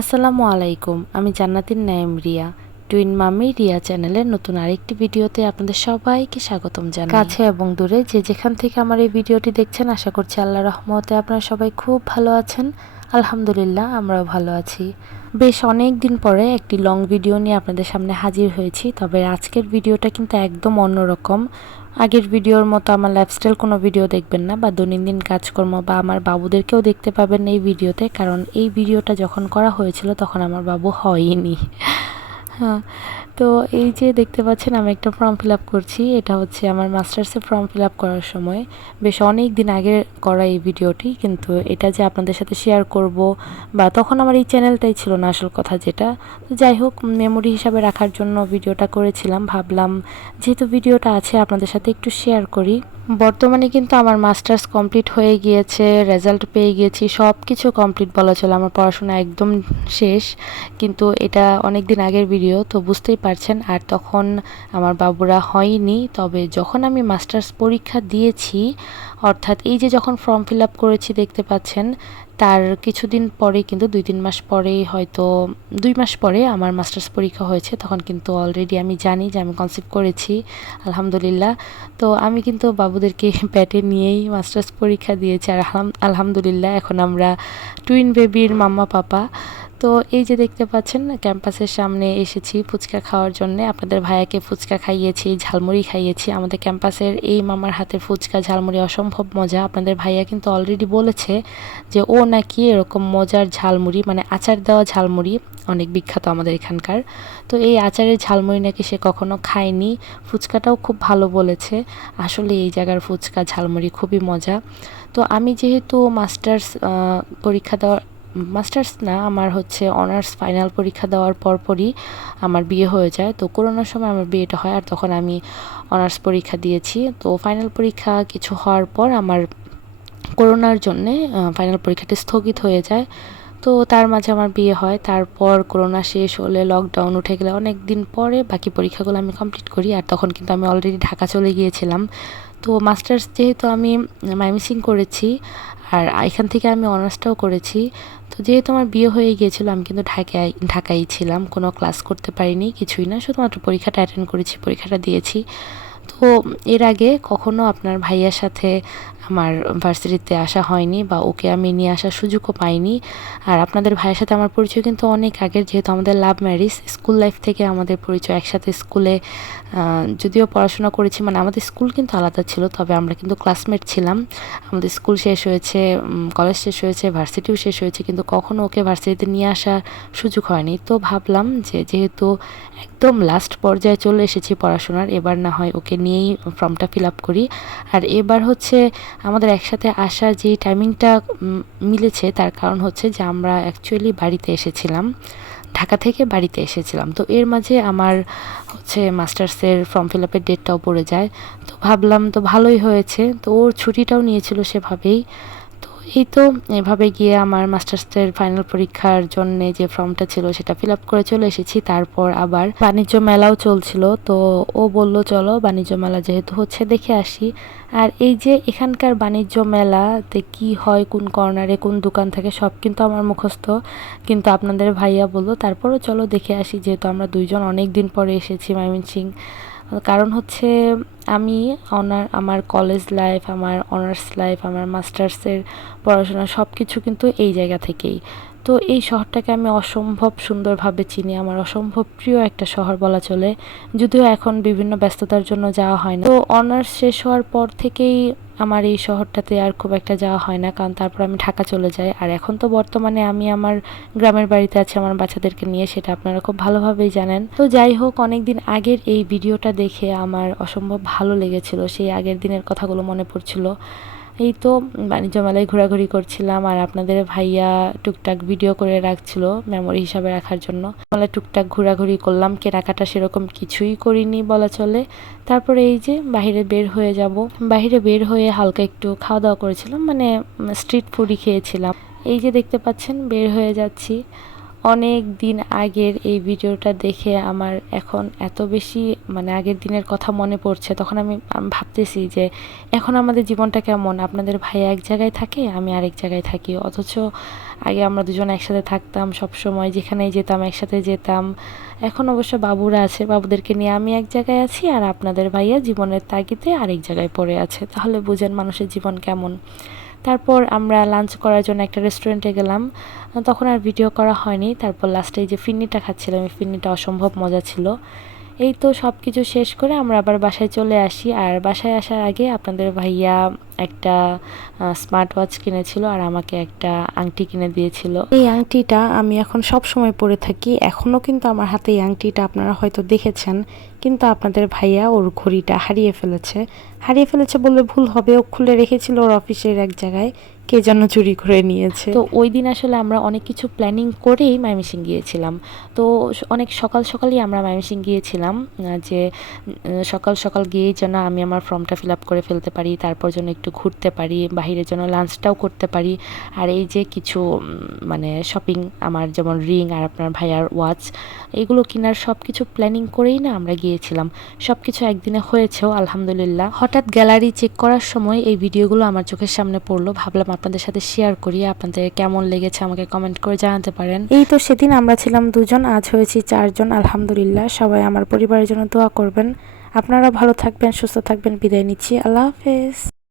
আসসালামু আলাইকুম আমি জান্নাতিন নায়েম রিয়া। টুইন মামি রিয়া চ্যানেলের নতুন আরেকটি ভিডিওতে আপনাদের সবাইকে স্বাগতম জানাই। কাছে এবং দূরে যে যেখান থেকে আমার এই ভিডিওটি দেখছেন, আশা করছি আল্লাহ রহমতে আপনারা সবাই খুব ভালো আছেন। আলহামদুলিল্লাহ, আমরাও ভালো আছি। বেশ অনেক দিন পরে একটি লং ভিডিও নিয়ে আপনাদের সামনে হাজির হয়েছি, তবে আজকের ভিডিওটা কিন্তু একদম অন্যরকম। আগের ভিডিওর মতো আমার লাইফস্টাইল কোনো ভিডিও দেখবেন না, বা দৈনন্দিন কাজকর্ম বা আমার বাবুদেরকেও দেখতে পাবেন এই ভিডিওতে, কারণ এই ভিডিওটা যখন করা হয়েছিল, তখন আমার বাবু হয়নি হ্যাঁ তো এই যে দেখতে পাচ্ছেন আমি একটা ফর্ম ফিল আপ করছি। এটা হচ্ছে আমার মাস্টার্সে ফর্ম ফিল আপ করার সময়। বেশ অনেক দিন আগে করা এই ভিডিওটি, কিন্তু এটা যে আপনাদের সাথে শেয়ার করব বা তখন আমার এই চ্যানেলটাই ছিল না আসল কথা যেটা। তো যাই হোক মেমোরি হিসাবে রাখার জন্য ভিডিওটা করেছিলাম। ভাবলাম, যেহেতু ভিডিওটা আছে, আপনাদের সাথে একটু শেয়ার করি। বর্তমানে কিন্তু আমার মাস্টার্স কমপ্লিট হয়ে গিয়েছে, রেজাল্ট পেয়ে গিয়েছি সব কিছু কমপ্লিট বলা চলে। আমার পড়াশোনা একদম শেষ, কিন্তু এটা অনেক দিন আগের ভিডিও, তো বুঝতেই পারছেন। আর তখন আমার বাবুরা হয়নি, তবে যখন আমি মাস্টার্স পরীক্ষা দিয়েছি, অর্থাৎ এই যে যখন ফর্ম ফিল আপ করেছি দেখতে পাচ্ছেন, তার কিছুদিন পরে কিন্তু দুই তিন মাস পরেই হয়তো, দুই মাস পরে আমার মাস্টার্স পরীক্ষা হয়েছে। তখন কিন্তু অলরেডি আমি জানি যে আমি কনসেপ্ট করেছি, আলহামদুলিল্লাহ। তো আমি কিন্তু বাবুদেরকে প্যাটে নিয়েই মাস্টার্স পরীক্ষা দিয়েছে। আর আলহামদুলিল্লাহ এখন আমরা টুইন বেবির মাম্মা পাপা তো এই যে দেখতে পাচ্ছেন, ক্যাম্পাসের সামনে এসেছি ফুচকা খাওয়ার জন্য। আপনাদের ভাইয়াকে ফুচকা খাইয়েছি, ঝালমুড়ি খাইয়েছি। আমাদের ক্যাম্পাসের এই মামার হাতের ফুচকা ঝালমুড়ি অসম্ভব মজা। আপনাদের ভাইয়া কিন্তু অলরেডি বলেছে যে ও নাকি এরকম মজার ঝালমুড়ি মানে আচার দেওয়া ঝালমুড়ি, অনেক বিখ্যাত আমাদের এখানকার। তো এই আচারের ঝালমুড়ি নাকি সে কখনো খায়নি। ফুচকাটাও খুব ভালো বলেছে। আসলে এই জায়গার ফুচকা ঝালমুড়ি খুবই মজা। তো আমি যেহেতু মাস্টার্স পরীক্ষা দেওয়ার মাস্টার্স না, আমার হচ্ছে অনার্স ফাইনাল পরীক্ষা দেওয়ার পরপরই আমার বিয়ে হয়ে যায়। তো করোনার সময় আমার বিয়েটা হয় আর তখন আমি অনার্স পরীক্ষা দিয়েছি। তো ফাইনাল পরীক্ষা কিছু হওয়ার পর আমার করোনার জন্যে ফাইনাল পরীক্ষাটি স্থগিত হয়ে যায়। তো তার মাঝে আমার বিয়ে হয়। তারপর করোনা শেষ হলে লকডাউন উঠে গেলে অনেক দিন পরে বাকি পরীক্ষাগুলো আমি কমপ্লিট করি। আর তখন কিন্তু আমি অলরেডি ঢাকা চলে গিয়েছিলাম। তো মাস্টার্স যেহেতু আমি মাইমিসিং করেছি, আর এখান থেকে আমি অনার্সটাও করেছি, তো যেহেতু আমার বিয়ে হয়ে গিয়েছিল, আমি কিন্তু ঢাকায় ঢাকাই ছিলাম, কোনো ক্লাস করতে পারিনি, কিছুই না, শুধুমাত্র পরীক্ষাটা অ্যাটেন্ড করেছি, পরীক্ষাটা দিয়েছি। তো এর আগে কখনো আপনার ভাইয়ার সাথে আমার ভার্সিটিতে আসা হয়নি বা ওকে আমি নিয়ে আসার সুযোগও পাইনি। আর আপনাদের ভাইয়ের সাথে আমার পরিচয় কিন্তু অনেক আগের, যেহেতু আমাদের লাভ ম্যারিজ স্কুল লাইফ থেকে আমাদের পরিচয় একসাথে স্কুলে যদিও পড়াশোনা করেছি মানে আমাদের স্কুল কিন্তু আলাদা ছিল, তবে আমরা কিন্তু ক্লাসমেট ছিলাম। আমাদের স্কুল শেষ হয়েছে কলেজ শেষ হয়েছে, ভার্সিটিও শেষ হয়েছে, কিন্তু কখনো ওকে ভার্সিটিতে নিয়ে আসার সুযোগ হয়নি। তো ভাবলাম যে যেহেতু একদম লাস্ট পর্যায়ে চলে এসেছি পড়াশোনার, এবার না হয় ওকে নিয়েই ফর্মটা ফিল আপ করি। আর এবার হচ্ছে আমাদের একসাথে আসার যে টাইমিংটা মিলেছে তার কারণ হচ্ছে যে আমরা অ্যাকচুয়ালি বাড়িতে এসেছিলাম। ঢাকা থেকে বাড়িতে এসেছিলাম। তো এর মাঝে আমার হচ্ছে মাস্টার্সের ফর্ম ফিল আপের ডেটটাও পড়ে যায়। তো ভাবলাম তো ভালোই হয়েছে। তো ওর ছুটিটাও নিয়েছিল সেভাবেই। এই তো এভাবে গিয়ে আমার মাস্টার্সের ফাইনাল পরীক্ষার জন্য যে ফর্মটা ছিল সেটা ফিল আপ করে চলে এসেছি। তারপর আবার বাণিজ্য মেলাও চলছিল। তো ও বলল, চলো বাণিজ্য মেলা যেহেতু হচ্ছে, দেখে আসি। আর এই যে এখানকার বাণিজ্য মেলাতে কি হয়, কোন কর্নারে কোন দোকান থাকে, সব কিন্তু আমার মুখস্থ। কিন্তু আপনাদের ভাইয়া বলল, তারপরও চলো দেখে আসি। যেহেতু আমরা দুইজন অনেক দিন পরে এসেছি সিং কারণ হচ্ছে আমি অনার আমার কলেজ লাইফ আমার অনার্স লাইফ আমার মাস্টার্সের পড়াশোনা সব কিছু কিন্তু এই জায়গা থেকেই। তো এই শহরটাকে আমি অসম্ভব সুন্দরভাবে চিনি। আমার অসম্ভব প্রিয় একটা শহর বলা চলে। যদিও এখন বিভিন্ন ব্যস্ততার জন্য যাওয়া হয় না। তো অনার্স শেষ হওয়ার পর থেকেই আমার এই শহরটাতে আর খুব একটা যাওয়া হয় না, কারণ তারপর আমি ঢাকা চলে যাই। আর এখন তো বর্তমানে আমি আমার গ্রামের বাড়িতে আছি, আমার বাচ্চাদেরকে নিয়ে, সেটা আপনারা খুব ভালোভাবেই জানেন। তো যাই হোক অনেক দিন আগের এই ভিডিওটা দেখে আমার অসম্ভব ভালো লেগেছিল। সেই আগের দিনের কথাগুলো মনে পড়ছিল। এই তো বাণিজ্য মেলায় ঘোরাঘুরি করছিলাম আর আপনাদের ভাইয়া টুকটাক ভিডিও করে রাখছিল মেমোরি হিসাবে রাখার জন্য। মেলায় টুকটাক ঘোরাঘুরি করলাম, কেনাকাটা সেরকম কিছুই করিনি বলা চলে। তারপরে এই যে বাহিরে বের হয়ে যাব। বাহিরে বের হয়ে হালকা একটু খাওয়া দাওয়া করেছিলাম মানে স্ট্রিট ফুডই খেয়েছিলাম। এই যে দেখতে পাচ্ছেন, বের হয়ে যাচ্ছি। অনেক দিন আগের এই ভিডিওটা দেখে আমার এখন এত বেশি মানে আগের দিনের কথা মনে পড়ছে। তখন আমি ভাবতেছি যে, এখন আমাদের জীবনটা কেমন? আপনাদের ভাই এক জায়গায় থাকে, আমি আরেক জায়গায় থাকি। অথচ আগে আমরা দুজন একসাথে থাকতাম সব সময় যেখানেই যেতাম, একসাথে যেতাম। এখন অবশ্য বাবুরা আছে, বাবুদেরকে নিয়ে আমি এক জায়গায় আছি আর আপনাদের ভাইয়া জীবনের তাগিদে আরেক জায়গায় পড়ে আছে। তাহলে বুঝেন মানুষের জীবন কেমন। তারপর আমরা লাঞ্চ করার জন্য একটা রেস্টুরেন্টে গেলাম। তখন আর ভিডিও করা হয়নি। তারপর লাস্টে যে ফিন্নিটা খাচ্ছিলাম ফিন্নিটা অসম্ভব মজা ছিল। এই তো সব কিছু শেষ করে আমরা আবার বাসায় চলে আসি। আর বাসায় আসার আগে আপনাদের ভাইয়া একটা স্মার্ট ওয়াচ কিনেছিল আর আমাকে একটা আংটি কিনে দিয়েছিল। এই আংটিটা আমি এখন সব সময় পরে থাকি। এখনও কিন্তু আমার হাতে এই আংটিটা আপনারা হয়তো দেখেছেন। কিন্তু আপনাদের ভাইয়া ওর ঘড়িটা হারিয়ে ফেলেছে। হারিয়ে ফেলেছে বললে ভুল হবে। ও খুলে রেখেছিল ওর অফিসের এক জায়গায়। কে যেন চুরি করে নিয়েছে। তো ওই দিন আসলে আমরা অনেক কিছু প্ল্যানিং করেই মাইমিসিং গিয়েছিলাম। তো অনেক সকাল সকালই আমরা মাইমিসিং গিয়েছিলাম যে সকাল সকাল গিয়েই যেন আমি আমার ফর্মটা ফিল আপ করে ফেলতে পারি, তারপর যেন একটু ঘুরতে পারি, বাইরে যেন লাঞ্চটাও করতে পারি। আর এই যে কিছু মানে শপিং আমার যেমন রিং আর আপনার ভাইয়ার ওয়াচ এগুলো কেনার সব কিছু প্ল্যানিং করেই না আমরা গিয়েছিলাম। সব কিছু একদিনে হয়েছেও, আলহামদুলিল্লাহ। হঠাৎ গ্যালারি চেক করার সময় এই ভিডিওগুলো আমার চোখের সামনে পড়ল, ভাবলাম আপনাদের সাথে শেয়ার করি, আপনাদের কেমন লেগেছে আমাকে কমেন্ট করে জানাতে পারেন। এই তো সেদিন আমরা ছিলাম দুজন, আজ হয়েছি চারজন, আলহামদুলিল্লাহ। সবাই আমার পরিবারের জন্য দোয়া করবেন। আপনারা ভালো থাকবেন, সুস্থ থাকবেন। বিদায় নিচ্ছি। আল্লাহ হাফেজ।